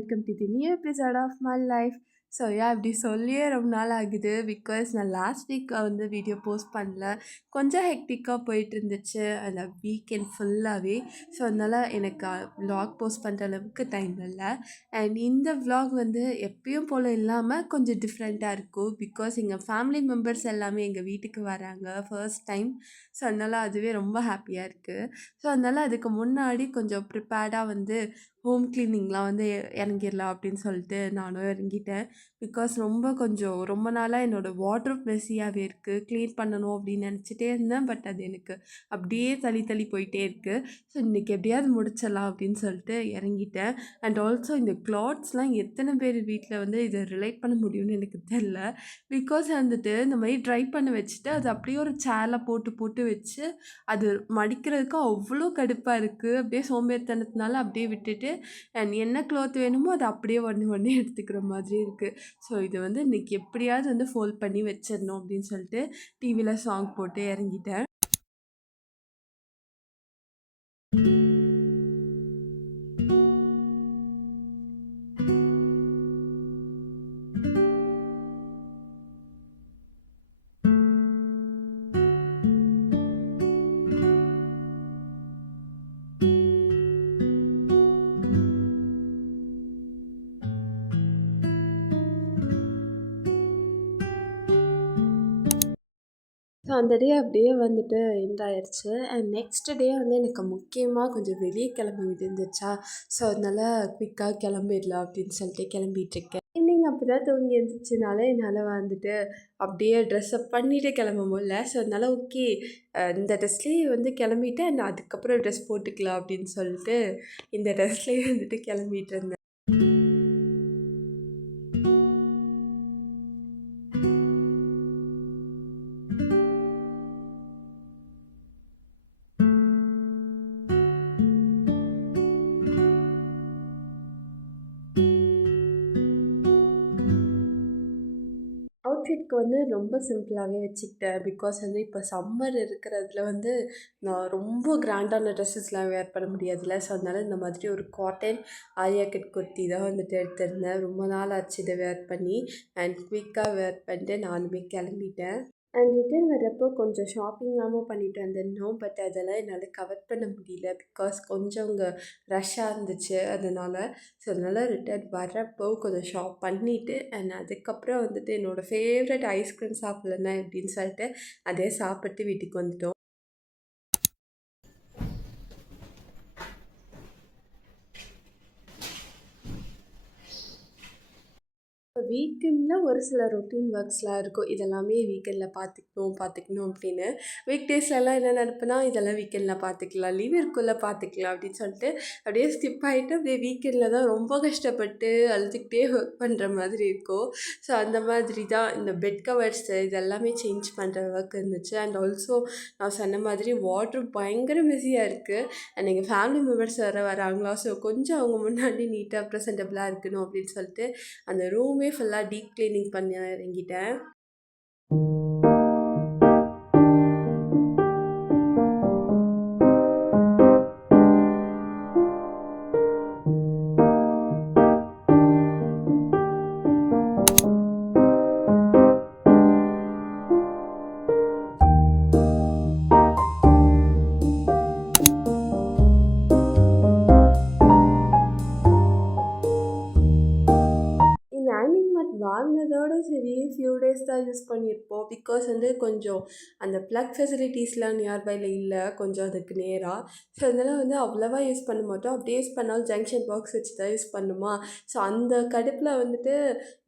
Welcome to the new episode of my life. So இப்படி சொல்லியே ரொம்ப நாள் ஆகுது. பிகாஸ் நான் லாஸ்ட் வீக் வந்து வீடியோ போஸ்ட் பண்ணல. கொஞ்சம் ஹெக்டிக்காக போயிட்டு இருந்துச்சு அந்த வீக்கெண்ட் ஃபுல்லாகவே. ஸோ அதனால் எனக்கு vlog போஸ்ட் பண்ணுற அளவுக்கு டைம் இல்லை. அண்ட் இந்த vlog வந்து எப்பயும் போல் இல்லாமல் கொஞ்சம் டிஃப்ரெண்ட்டாக இருக்கும். பிகாஸ் எங்கள் ஃபேமிலி மெம்பர்ஸ் எல்லாமே எங்கள் வீட்டுக்கு வராங்க ஃபர்ஸ்ட் டைம். ஸோ அதனால் அதுவே ரொம்ப ஹாப்பியாக இருக்குது. ஸோ அதனால் அதுக்கு முன்னாடி கொஞ்சம் ப்ரிப்பேர்டாக வந்து ஹோம் க்ளீனிங்லாம் வந்து இறங்கிடலாம் அப்படின்னு சொல்லிட்டு நானும் இறங்கிட்டேன். பிகாஸ் ரொம்ப நாளாக என்னோடய வார்ட்ரோப் மெஸ்ஸியாகவே இருக்குது. க்ளீன் பண்ணணும் அப்படின்னு நினச்சிட்டே இருந்தேன். பட் அது எனக்கு அப்படியே தள்ளி போயிட்டே இருக்குது. ஸோ இன்றைக்கி எப்படியாவது முடிச்சிடலாம் அப்படின்னு சொல்லிட்டு இறங்கிட்டேன். அண்ட் ஆல்சோ இந்த கிளாத்ஸ்லாம் எத்தனை பேர் வீட்டில் வந்து இதை ரிலேட் பண்ண முடியும்னு எனக்கு தெரில. பிகாஸ் வந்துட்டு இந்த மாதிரி ட்ரை பண்ண வச்சுட்டு அது அப்படியே ஒரு சேரில் போட்டு வச்சு அது மடிக்கிறதுக்கு அவ்வளோ கடுப்பாக இருக்குது. அப்படியே சோம்பேறித்தனத்தினால அப்படியே விட்டுட்டு அண்ட் என்ன க்ளாத் வேணுமோ அதை அப்படியே ஒன்று எடுத்துக்கிற மாதிரி இருக்குது. ஸோ இது வந்து இன்றைக்கி எப்படியாவது வந்து ஃபோல்ட் பண்ணி வச்சிடணும் அப்படின்னு சொல்லிட்டு டிவியில் சாங் போட்டு இறங்கிட்டேன். ஸோ அந்த டே அப்படியே வந்துட்டு எண்ட் ஆயிடுச்சு. அண்ட் நெக்ஸ்ட் டே வந்து எனக்கு முக்கியமாக கொஞ்சம் வெளியே கிளம்ப இருந்துச்சா. ஸோ அதனால் குயிக்காக கிளம்பிடலாம் அப்படின்னு சொல்லிட்டு கிளம்பிகிட்ருக்கேன். ஈவினிங் அப்போ தான் தூங்கி எழுந்திரிச்சனால என்னால் வந்துட்டு அப்படியே ட்ரெஸ்அப் பண்ணிவிட்டு கிளம்ப முடியல. ஸோ அதனால் ஓகே இந்த ட்ரெஸ்லேயே வந்து கிளம்பிட்டு அண்ட் அதுக்கப்புறம் ட்ரெஸ் போட்டுக்கலாம் அப்படின்னு சொல்லிட்டு இந்த ட்ரெஸ்லேயே வந்துட்டு கிளம்பிட்டு இருந்தேன். அவுட்ஃபிட்க்கு வந்து ரொம்ப சிம்பிளாகவே வச்சுக்கிட்டேன். பிகாஸ் வந்து இப்போ சம்மர் இருக்கிறதுல வந்து நான் ரொம்ப கிராண்டான ட்ரெஸ்ஸஸ்லாம் வேர் பண்ண முடியாதுல்ல. ஸோ அதனால் இந்த மாதிரி ஒரு காட்டன் ஆலியா கட் குர்த்தி தான் வந்துட்டு எடுத்திருந்தேன். ரொம்ப நாள் ஆச்சு இதை வேர் பண்ணி. அண்ட் குயிக்காக வேர் பண்ணிட்டு நானுமே கிளம்பிட்டேன். அண்ட் ரிட்டர்ன் வரப்போ கொஞ்சம் ஷாப்பிங்லாமும் பண்ணிட்டு வந்திருந்தோம். பட் அதெல்லாம் என்னால் கவர் பண்ண முடியல. பிகாஸ் கொஞ்சம் அங்கே ரஷ்ஷாக இருந்துச்சு அதனால். ஸோ அதனால் ரிட்டர்ன் வரப்போ கொஞ்சம் ஷாப் பண்ணிவிட்டு அண்ட் அதுக்கப்புறம் வந்துட்டு என்னோடய ஃபேவரட் ஐஸ்கிரீம் சாப்பிட்லன்னா எப்படின்னு சொல்லிட்டு அதே சாப்பிட்டு வீட்டுக்கு வந்துட்டோம். இப்போ வீக்கெண்டில் ஒரு சில ரொட்டீன் ஒர்க்ஸ்லாம் இருக்கும். இதெல்லாமே வீக்கெண்டில் பார்த்துக்கணும் அப்படின்னு. வீக் டேஸ்லலாம் என்ன நினப்பேன்னா இதெல்லாம் வீக்கெண்டில் பார்த்துக்கலாம், லீவ் இருக்குள்ள பார்த்துக்கலாம் அப்படின்னு சொல்லிட்டு அப்படியே ஸ்கிப் ஆகிட்டு அப்படியே வீக்கெண்டில் தான் ரொம்ப கஷ்டப்பட்டு அழுதுகிட்டே ஒர்க் பண்ணுற மாதிரி இருக்கும். ஸோ அந்த மாதிரி தான் இந்த பெட் கவர்ஸு இதெல்லாமே சேஞ்ச் பண்ணுற ஒர்க் இருந்துச்சு. அண்ட் ஆல்சோ நான் சொன்ன மாதிரி வார்ட்ரோப் பயங்கர பிஸியாக இருக்குது. அண்ட் எங்கள் ஃபேமிலி மெம்பர்ஸ் வராங்களா. ஸோ கொஞ்சம் அவங்க முன்னாடி நீட்டாக ப்ரெசென்டபுளாக இருக்கணும் அப்படின்னு சொல்லிட்டு அந்த ரூமே ஃபுல்லாக டீப் க்ளீனிங் பண்ண இறங்கிட்டேன். வாங்கினதோட சரி ஃபியூ டேஸ் தான் யூஸ் பண்ணியிருப்போம். பிகாஸ் வந்து கொஞ்சம் அந்த ப்ளக் ஃபெசிலிட்டிஸ்லாம் நியர்பையில் இல்லை கொஞ்சம் அதுக்கு நேராக. ஸோ அதனால் வந்து அவ்வளோவா யூஸ் பண்ண மாட்டோம். அப்படியே யூஸ் பண்ணாலும் ஜங்ஷன் பாக்ஸ் வச்சு தான் யூஸ் பண்ணுமா. ஸோ அந்த கடுப்பில் வந்துட்டு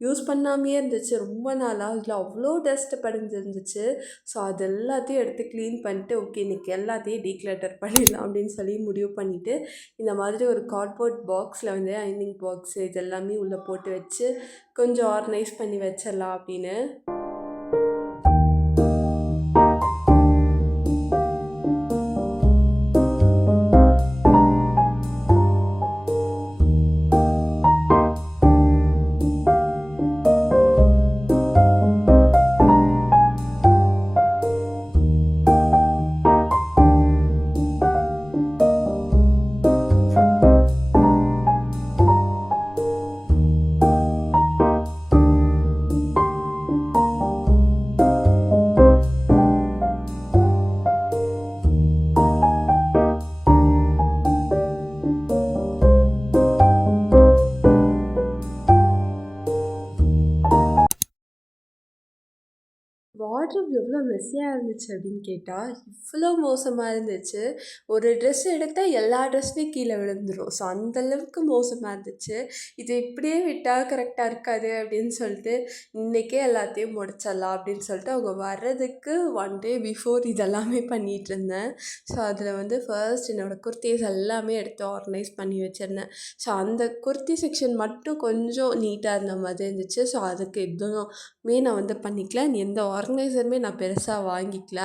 யூஸ் பண்ணாமையே இருந்துச்சு ரொம்ப நாளாக. அதில் அவ்வளோ டஸ்ட்டு படிஞ்சிருந்துச்சு. ஸோ அது எல்லாத்தையும் எடுத்து க்ளீன் பண்ணிட்டு ஓகே இன்றைக்கி எல்லாத்தையும் டீக்ளட்டர் பண்ணிடலாம் அப்படின்னு சொல்லி முடிவு பண்ணிவிட்டு இந்த மாதிரி ஒரு கார்ட்போர்ட் பாக்ஸில் வந்து ஐனிங் பாக்ஸு இதெல்லாமே உள்ளே போட்டு வச்சு கொஞ்சம் ஆர்கனைஸ் பண்ணி வச்சிடலாம் அப்படின்னு. வார்ட்ரோப் எவ்வளோ மெஸ்ஸியாக இருந்துச்சு அப்படின்னு கேட்டால் இவ்வளோ மோசமாக இருந்துச்சு. ஒரு ட்ரெஸ் எடுத்தால் எல்லா ட்ரெஸ்ஸுமே கீழே விழுந்துடும். ஸோ அந்தளவுக்கு மோசமாக இருந்துச்சு. இது இப்படியே விட்டால் கரெக்டாக இருக்காது அப்படின்னு சொல்லிட்டு இன்றைக்கே எல்லாத்தையும் முடிச்சிடலாம் அப்படின்னு சொல்லிட்டு அவங்க வர்றதுக்கு 1 டே பிஃபோர் இதெல்லாமே பண்ணிகிட்டு இருந்தேன். ஸோ அதில் வந்து ஃபர்ஸ்ட் என்னோடய குர்த்திஸ் எல்லாமே எடுத்து ஆர்கனைஸ் பண்ணி வச்சுருந்தேன். ஸோ அந்த குர்த்தி செக்ஷன் மட்டும் கொஞ்சம் நீட்டாக இருந்த மாதிரி இருந்துச்சு. ஸோ அதுக்கு எதுவுமே நான் வந்து பண்ணிக்கல. எந்த ஆர்கனைசருமே நான் பெருசாக வாங்கிக்கல.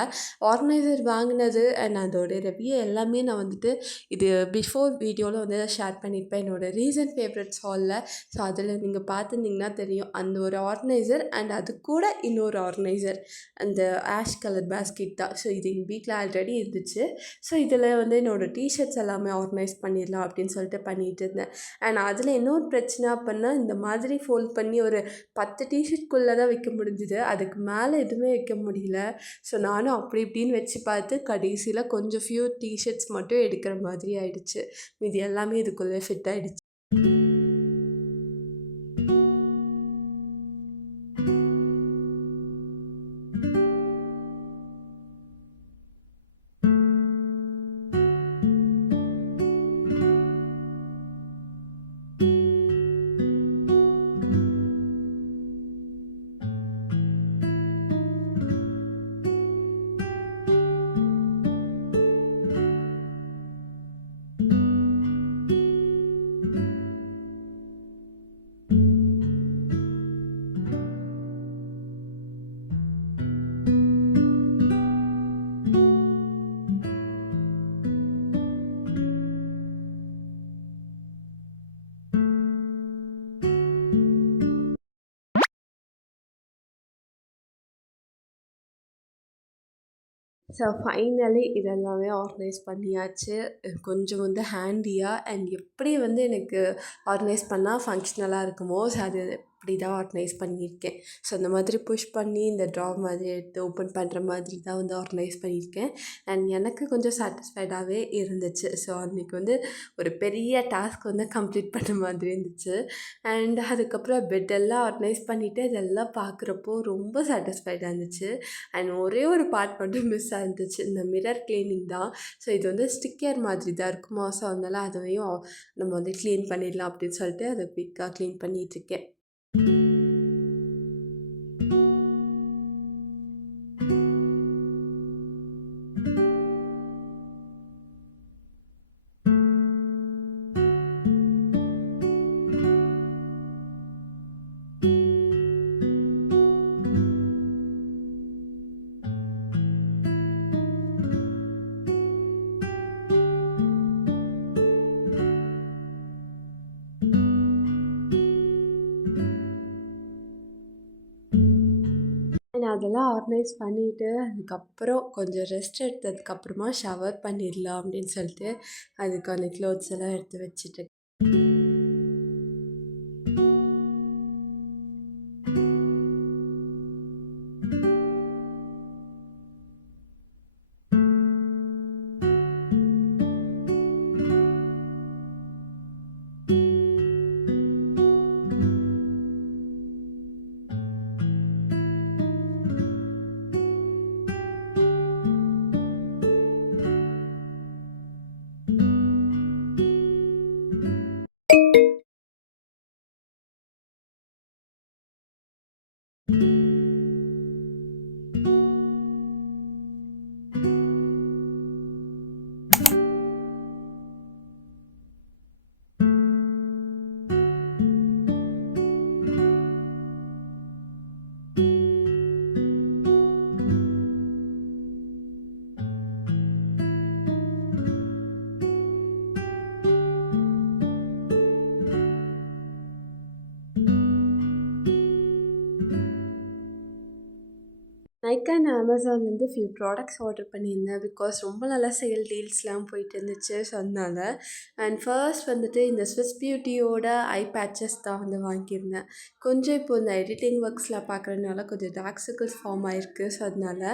ஆர்கனைசர் வாங்கினது அண்ட் அதோடய ரிவ்யூ எல்லாமே நான் வந்துட்டு இது பிஃபோர் வீடியோவில் வந்து ஷேர் பண்ணியிருப்பேன் என்னோடய ரீசன்ட் ஃபேவரட்ஸ் ஹாலில். ஸோ அதில் நீங்கள் பார்த்துருந்தீங்கன்னா தெரியும். அந்த ஒரு ஆர்கனைசர் அண்ட் அது கூட இன்னொரு ஆர்கனைசர் அந்த ஆஷ் கலர் பேஸ்கெட் தான். ஸோ இது எங்கள் வீட்டில் ஆல்ரெடி இருந்துச்சு. ஸோ இதில் வந்து என்னோடய டிஷர்ட்ஸ் எல்லாமே ஆர்கனைஸ் பண்ணிடலாம் அப்படின்னு சொல்லிட்டு பண்ணிகிட்டு இருந்தேன். அண்ட் அதில் இன்னொரு பிரச்சனை அப்படின்னா இந்த மாதிரி ஃபோல்ட் பண்ணி ஒரு 10 டிஷர்ட்குள்ளே தான் வைக்க முடிஞ்சுது. அதுக்கு மேலே எதுவுமே வைக்க முடியல. ஸோ நானும் அப்படி இப்படின்னு வச்சு பார்த்து கடைசியில் கொஞ்சம் ஃபியூ டிஷர்ட்ஸ் மட்டும் எடுக்கிற மாதிரி ஆயிடுச்சு. மீதி எல்லாமே இதுக்குள்ளே ஃபிட் ஆகிடுச்சு. ஸோ ஃபைனலி இதெல்லாமே ஆர்கனைஸ் பண்ணியாச்சு. கொஞ்சம் வந்து ஹேண்டியாக அண்ட் எப்படி வந்து எனக்கு ஆர்கனைஸ் பண்ணால் ஃபங்க்ஷனலாக இருக்குமோ ஸோ அது அப்படி தான் ஆர்கனைஸ் பண்ணியிருக்கேன். ஸோ அந்த மாதிரி புஷ் பண்ணி இந்த ட்ரா மாதிரி எடுத்து ஓப்பன் பண்ணுற மாதிரி தான் வந்து ஆர்கனைஸ் பண்ணியிருக்கேன். அண்ட் எனக்கு கொஞ்சம் சாட்டிஸ்ஃபைடாகவே இருந்துச்சு. ஸோ அன்றைக்கி வந்து ஒரு பெரிய டாஸ்க் வந்து கம்ப்ளீட் பண்ண மாதிரி இருந்துச்சு. அண்ட் அதுக்கப்புறம் பெட்டெல்லாம் ஆர்கனைஸ் பண்ணிவிட்டு அதெல்லாம் பார்க்குறப்போ ரொம்ப சாட்டிஸ்ஃபைடாக இருந்துச்சு. அண்ட் ஒரே ஒரு பார்ட் மட்டும் மிஸ் ஆகிருந்துச்சு. இந்த மிரர் க்ளீனிங் தான். ஸோ இது வந்து ஸ்டிக்கர் மாதிரி தான் இருக்குமா. ஸோ அதனால் அதையும் நம்ம வந்து க்ளீன் பண்ணிடலாம் அப்படின்னு சொல்லிட்டு அதை குயிக்காக க்ளீன் பண்ணிகிட்ருக்கேன். நான் அதெல்லாம் ஆர்கனைஸ் பண்ணிவிட்டு அதுக்கப்புறம் கொஞ்சம் ரெஸ்ட் எடுத்ததுக்கப்புறமா ஷவர் பண்ணிடலாம் அப்படின்னு சொல்லிட்டு அதுக்கான க்ளோத்ஸ் எல்லாம் எடுத்து வச்சுட்டு நைக்கா அண்ட் அமேசான்லேருந்து ஃபியூ ப்ராடக்ட்ஸ் ஆர்டர் பண்ணியிருந்தேன். பிகாஸ் ரொம்ப நல்லா சேல் டீல்ஸ்லாம் போயிட்டு இருந்துச்சு. ஸோ அதனால் அண்ட் ஃபர்ஸ்ட் வந்துட்டு இந்த ஸ்விஸ் பியூட்டியோட ஐ பேட்சஸ் தான் வந்து வாங்கியிருந்தேன். கொஞ்சம் இப்போ இந்த எடிட்டிங் ஒர்க்ஸில் பார்க்குறதுனால கொஞ்சம் டார்க் சர்க்கிள்ஸ் ஃபார்ம் ஆகிருக்கு. ஸோ அதனால்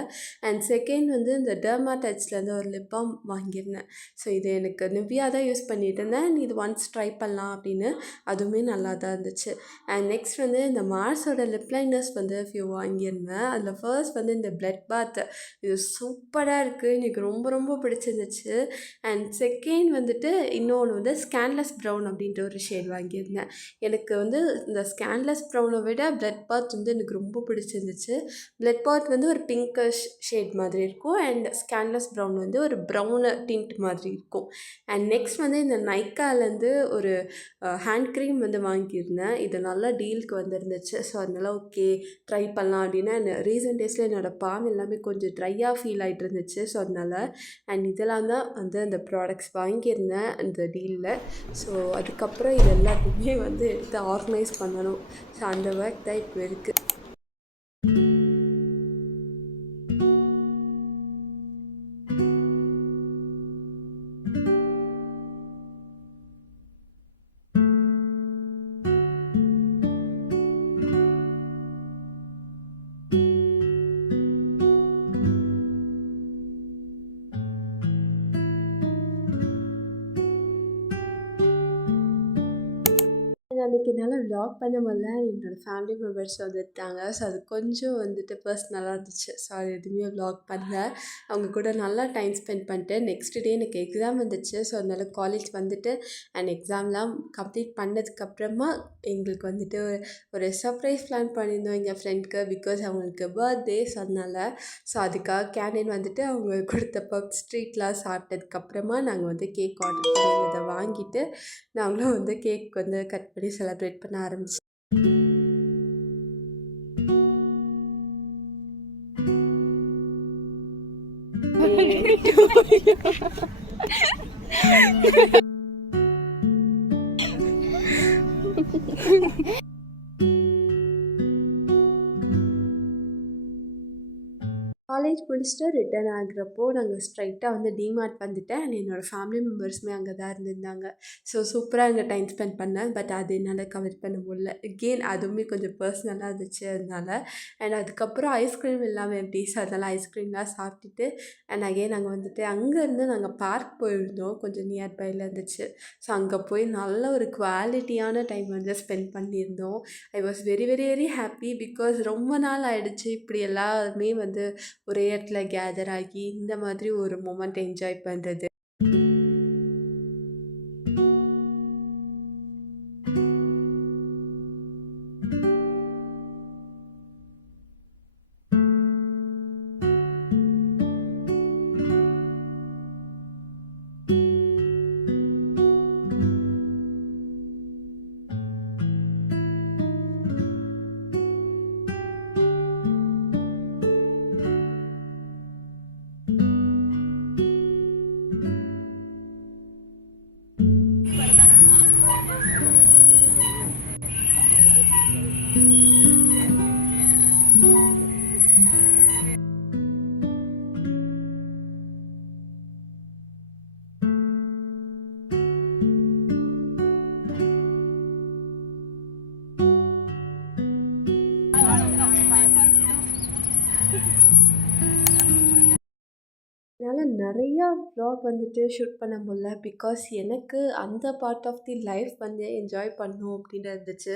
அண்ட் செகண்ட் வந்து இந்த டெர்மா டச்லேருந்து ஒரு லிப் பாம் வாங்கியிருந்தேன். ஸோ இது எனக்கு நிவ்யா தான் யூஸ் பண்ணிட்டு இருந்தேன். இது ஒன்ஸ் ட்ரை பண்ணலாம் அப்படின்னு அதுவுமே நல்லா தான் இருந்துச்சு. அண்ட் நெக்ஸ்ட் வந்து இந்த மார்ஸோட லிப் லைனர்ஸ் வந்து ஃபியூ வாங்கியிருந்தேன். அதில் ஃபர்ஸ்ட் வந்து இந்த பிளட் பாத் இது சூப்பராக இருக்குது, எனக்கு ரொம்ப ரொம்ப பிடிச்சிருந்துச்சு. அண்ட் செகண்ட் வந்துட்டு இன்னொன்று வந்து ஸ்கேன்லெஸ் ப்ரௌன் அப்படின்ற ஒரு ஷேட் வாங்கியிருந்தேன். எனக்கு வந்து இந்த ஸ்கேன்லெஸ் ப்ரௌனை விட பிளட் பாத் வந்து எனக்கு ரொம்ப பிடிச்சிருந்துச்சு. பிளட் பாத் வந்து ஒரு பிங்கிஷ் ஷேட் மாதிரி இருக்கும் அண்ட் ஸ்கேன்லெஸ் ப்ரௌன் வந்து ஒரு ப்ரௌனு டிண்ட் மாதிரி இருக்கும். அண்ட் நெக்ஸ்ட் வந்து இந்த நைக்காலேருந்து ஒரு ஹேண்ட் க்ரீம் வந்து வாங்கியிருந்தேன். இது நல்லா டீலுக்கு வந்துருந்துச்சு. ஸோ அதனால ஓகே ட்ரை பண்ணலாம் அப்படின்னா ரீசெண்ட் டேஸில் என்னோடய பாம் எல்லாமே கொஞ்சம் ட்ரையாக ஃபீல் ஆகிட்டு இருந்துச்சு. ஸோ அதனால் அண்ட் இதெல்லாம் தான் வந்து அந்த ப்ராடக்ட்ஸ் வாங்கியிருந்தேன் அந்த டீலில். ஸோ அதுக்கப்புறம் இது எல்லாத்தையுமே வந்து எடுத்து ஆர்கனைஸ் பண்ணணும். ஸோ அந்த ஒர்க் தான் இப்போ இருக்குது. அன்றைக்கி என்னால் விலாக் பண்ண முடியல. என்னோடய ஃபேமிலி மெம்பர்ஸ் வந்துட்டாங்க. ஸோ அது கொஞ்சம் வந்துட்டு பர்சனலாக இருந்துச்சு. ஸோ அது எதுவுமே விலாக் பண்ணல. அவங்க கூட நல்லா டைம் ஸ்பெண்ட் பண்ணிட்டு நெக்ஸ்ட் டே எனக்கு எக்ஸாம் வந்துச்சு. ஸோ அதனால் காலேஜ் வந்துட்டு அண்ட் எக்ஸாம்லாம் கம்ப்ளீட் பண்ணதுக்கப்புறமா எங்களுக்கு வந்துட்டு ஒரு சர்ப்ரைஸ் பிளான் பண்ணியிருந்தோம் எங்கள் ஃப்ரெண்ட்க்கு. பிகாஸ் அவங்களுக்கு பர்த்டே. ஸோ அதனால் அதுக்காக கேண்டீன் வந்துட்டு அவங்க கொடுத்த பப் ஸ்ட்ரீட்லாம் சாப்பிட்டதுக்கப்புறமா நாங்கள் வந்து கேக் ஆர்டர் பண்ணியிருந்ததை வாங்கிட்டு நாங்களும் வந்து கேக் வந்து கட் பண்ணி செலிப்ரேட் பண்ண ஆரம்பிச்சோம். காலேஜ் முடிச்சுட்டு ரிட்டர்ன் ஆகுறப்போ நாங்கள் ஸ்ட்ரைட்டாக வந்து டிமார்ட் வந்துட்டேன். அண்ட் என்னோடய ஃபேமிலி மெம்பர்ஸுமே அங்கே தான் இருந்திருந்தாங்க. ஸோ சூப்பராக அங்கே டைம் ஸ்பெண்ட் பண்ணேன். பட் அது என்னால் கவர் பண்ண முடியல. அகெயின் அதுவுமே கொஞ்சம் பர்சனலாக இருந்துச்சு அதனால. அண்ட் அதுக்கப்புறம் ஐஸ்கிரீம் இல்லாமல் எப்படி? ஸோ அதனால் ஐஸ்கிரீம்லாம் சாப்பிட்டுட்டு அண்ட் அகெயின் நாங்கள் வந்துட்டு அங்கேருந்து நாங்கள் பார்க் போயிருந்தோம். கொஞ்சம் நியர்பையில் இருந்துச்சு. ஸோ அங்கே போய் நல்ல ஒரு குவாலிட்டியான டைம் வந்து ஸ்பெண்ட் பண்ணியிருந்தோம். I was very very very happy. Because ரொம்ப நாள் ஆகிடுச்சு இப்படி எல்லாருமே வந்து ஒரே இடத்துல கேதர் ஆகி இந்த மாதிரி ஒரு மொமெண்ட் என்ஜாய் பண்ணுறது. என்னால் நிறையா வ்ளாக் வந்துட்டு ஷூட் பண்ண முடியல. பிகாஸ் எனக்கு அந்த பார்ட் ஆஃப் தி லைஃப் வந்து என்ஜாய் பண்ணணும் அப்படின்னு இருந்துச்சு.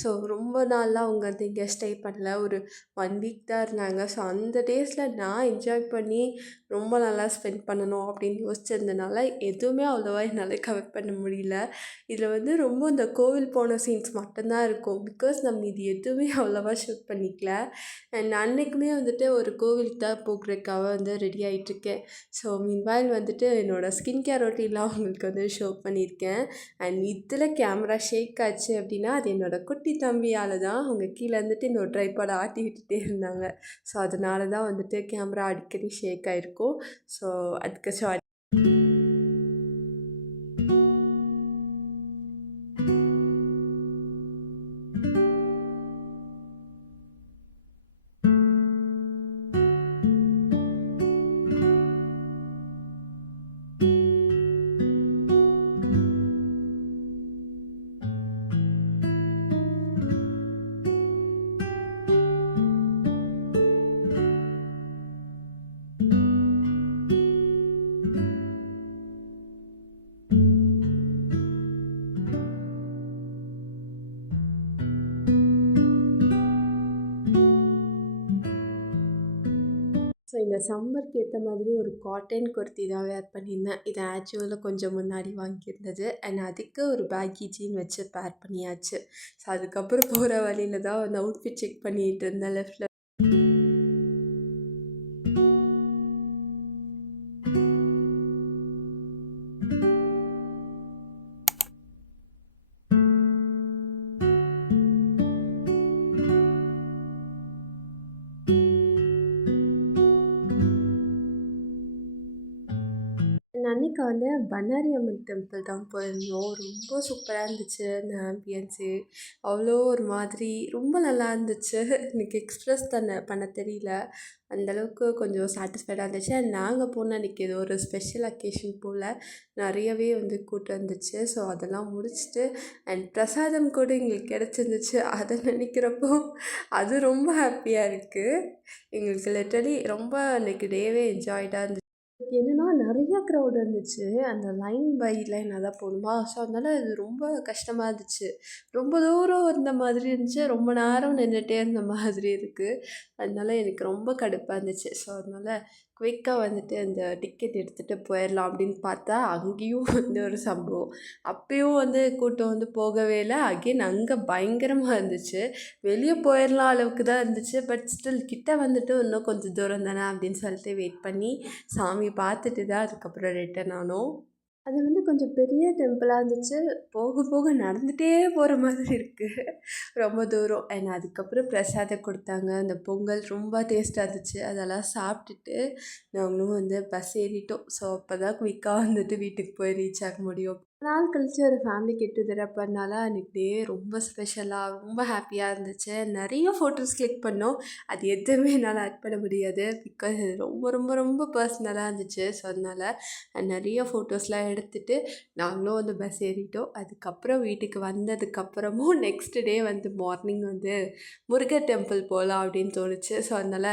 ஸோ ரொம்ப நாள்லாம் அவங்க வந்து இங்கே ஸ்டே பண்ணல. ஒரு 1 வீக் தான் இருந்தாங்க. ஸோ அந்த டேஸில் நான் என்ஜாய் பண்ணி ரொம்ப நல்லா ஸ்பெண்ட் பண்ணணும் அப்படின்னு யோசிச்சிருந்தனால எதுவுமே அவ்வளோவா என்னால் கவர் பண்ண முடியல. இதில் வந்து ரொம்ப இந்த கோவில் போன சீன்ஸ் மட்டும்தான் இருக்கும். பிகாஸ் நம்ம இது எதுவுமே அவ்வளோவா ஷூட் பண்ணிக்கல. அண்ட் அன்றைக்குமே வந்துட்டு ஒரு கோவிலுக்கு தான் போகிறதுக்காக வந்து ரெடி ஆகிட்டுருக்கேன். ஸோ மீன்வைல் வந்துட்டு என்னோடய ஸ்கின் கேர் ரொட்டீன்லாம் உங்களுக்கு வந்து ஷோ பண்ணியிருக்கேன். அண்ட் இதில் கேமரா ஷேக் ஆச்சு அப்படின்னா அது என்னோடய குட்டி தம்பியால் தான். அவங்க கீழே வந்துட்டு என்னோடய ட்ரைபாடை ஆட்டி விட்டுட்டே இருந்தாங்க. ஸோ அதனால தான் வந்துட்டு கேமரா அடிக்கடி ஷேக் ஆகிருக்கும். ஸோ அதுக்கு இந்த சம்மருக்கு ஏற்ற மாதிரி ஒரு காட்டன் குர்த்தி தான் வேர் பண்ணியிருந்தேன். இது ஆக்சுவலாக கொஞ்சம் முன்னாடி வாங்கியிருந்தது. அண்ட் அதுக்கு ஒரு பேக்கி ஜீன் வச்சு பேர் பண்ணியாச்சு. ஸோ அதுக்கப்புறம் போகிற வழியில தான் வந்து அவுட்ஃபிட் செக் பண்ணிகிட்டு இருந்தேன் லெஃப்ட்டில். அன்னைக்கு வந்து பண்ணாரி அம்மன் டெம்பிள் தான் போயிருந்தோம். ரொம்ப சூப்பராக இருந்துச்சு அந்த ஆம்பியன்ஸு. அவ்வளோ ஒரு மாதிரி ரொம்ப நல்லா இருந்துச்சு. எனக்கு எக்ஸ்ப்ரெஸ் பண்ண தெரியல. அந்தளவுக்கு கொஞ்சம் சாட்டிஸ்ஃபைடாக இருந்துச்சு. அண்ட் நாங்கள் போன அன்றைக்கி ஏதோ ஒரு ஸ்பெஷல் அக்கேஷன் போல் நிறையவே வந்து கூட்டம் இருந்துச்சு. ஸோ அதெல்லாம் முடிச்சுட்டு அண்ட் பிரசாதம் கூட எங்களுக்கு கிடச்சிருந்துச்சு. அதை நினைக்கிறப்போ அது ரொம்ப ஹாப்பியாக இருக்குது. எங்களுக்கு லிட்டரலி ரொம்ப அன்றைக்கி டேவே என்ஜாய்டாக இருந்துச்சு. என்னன்னா நிறைய க்ரௌட் இருந்துச்சு. அந்த லைன் பை லைனாக தான் போகணுமா, ஸோ அதனால் அது ரொம்ப கஷ்டமாக இருந்துச்சு. ரொம்ப தூரம் இருந்த மாதிரி இருந்துச்சு, ரொம்ப நேரம் நின்றுட்டே இருந்த மாதிரி இருக்குது. அதனால எனக்கு ரொம்ப கடுப்பாக இருந்துச்சு. ஸோ அதனால் குயிக்காக வந்துட்டு அந்த டிக்கெட் எடுத்துகிட்டு போயிடலாம் அப்படின்னு பார்த்தா அங்கேயும் வந்து ஒரு சம்பவம். அப்பயும் வந்து கூட்டம் வந்து போகவே இல்லை. அகெயின் அங்கே பயங்கரமாக இருந்துச்சு. வெளியே போயிடலாம் அளவுக்கு தான் இருந்துச்சு. பட் ஸ்டில் கிட்ட வந்துட்டு இன்னும் கொஞ்சம் தூரம் தானே அப்படின்னு சொல்லிட்டு வெயிட் பண்ணி சாமி பார்த்துட்டு தான் அதுக்கப்புறம் ரிட்டர்ன் ஆனோம். அது வந்து கொஞ்சம் பெரிய டெம்பிளாக இருந்துச்சு. போக போக நடந்துகிட்டே போகிற மாதிரி இருக்குது, ரொம்ப தூரம். அண்ட் அதுக்கப்புறம் பிரசாதம் கொடுத்தாங்க. அந்த பொங்கல் ரொம்ப டேஸ்ட்டாக இருந்துச்சு. அதெல்லாம் சாப்பிட்டுட்டு நாங்களும் வந்து பஸ் ஏறிட்டோம். ஸோ அப்போ தான் குயிக்காக வந்துட்டு வீட்டுக்கு போய் ரீச் ஆக முடியும். நாள் கழிச்சு ஒரு ஃபேமிலி கெட் டுகெதர் பண்ணனால அன்றைக்கி டே ரொம்ப ஸ்பெஷலாக ரொம்ப ஹாப்பியாக இருந்துச்சு. நிறைய ஃபோட்டோஸ் கிளிக் பண்ணோம். அது எதுவுமே என்னால் ஆட் பண்ண முடியாது. பிகாஸ் ரொம்ப ரொம்ப ரொம்ப பர்சனலாக இருந்துச்சு. ஸோ அதனால் நிறைய ஃபோட்டோஸ்லாம் எடுத்துகிட்டு நாங்களும் வந்து பஸ் ஏறிட்டோம். அதுக்கப்புறம் வீட்டுக்கு வந்ததுக்கப்புறமும் நெக்ஸ்ட் டே வந்து மார்னிங் வந்து முருகர் டெம்பிள் போகலாம் அப்படின்னு தோணுச்சு. ஸோ அதனால்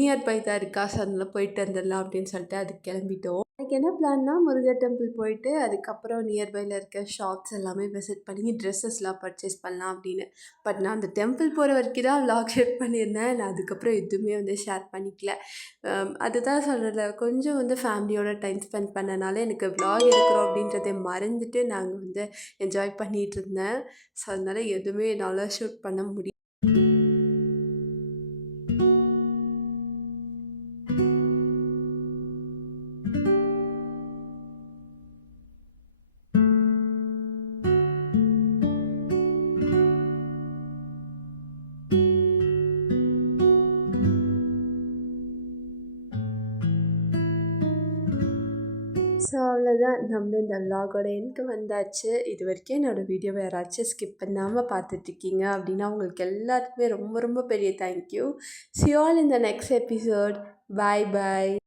நியர்பை தான் இருக்கா, ஸோ அதனால் போயிட்டு வந்துடலாம் அப்படின்னு சொல்லிட்டு அதுக்கு கிளம்பிட்டோம். எனக்கு என்ன பிளான்னா முருகர் டெம்பிள் போயிட்டு அதுக்கப்புறம் நியர்பையில் இருக்க ஷாப்ஸ் எல்லாமே விசிட் பண்ணி ட்ரெஸ்ஸஸ்லாம் பர்ச்சேஸ் பண்ணலாம் அப்படின்னு. பட் நான் அந்த டெம்பிள் போகிற வரைக்கும் தான் விலாக் ஷேர் பண்ணியிருந்தேன். நான் அதுக்கப்புறம் எதுவுமே வந்து ஷேர் பண்ணிக்கல. அதுதான் சொல்கிறேன்ல, கொஞ்சம் வந்து ஃபேமிலியோட டைம் ஸ்பெண்ட் பண்ணனால எனக்கு விலாக் எடுக்கிறோம் அப்படின்றத மறந்துட்டு நாங்கள் வந்து என்ஜாய் பண்ணிகிட்டு இருந்தேன். ஸோ அதனால் எதுவுமே என்னால் ஷூட் பண்ண முடியல. ஸோ அவ்வளோதான், நம்மளும் இந்த விலாகோட எண்டுக்கு வந்தாச்சு. இது வரைக்கும் என்னோடய வீடியோவை யாராச்சும் ஸ்கிப் பண்ணாமல் பார்த்துட்ருக்கீங்க அப்படின்னா உங்களுக்கு எல்லாத்துக்குமே ரொம்ப ரொம்ப பெரிய thank you. See you all in the next episode. Bye bye.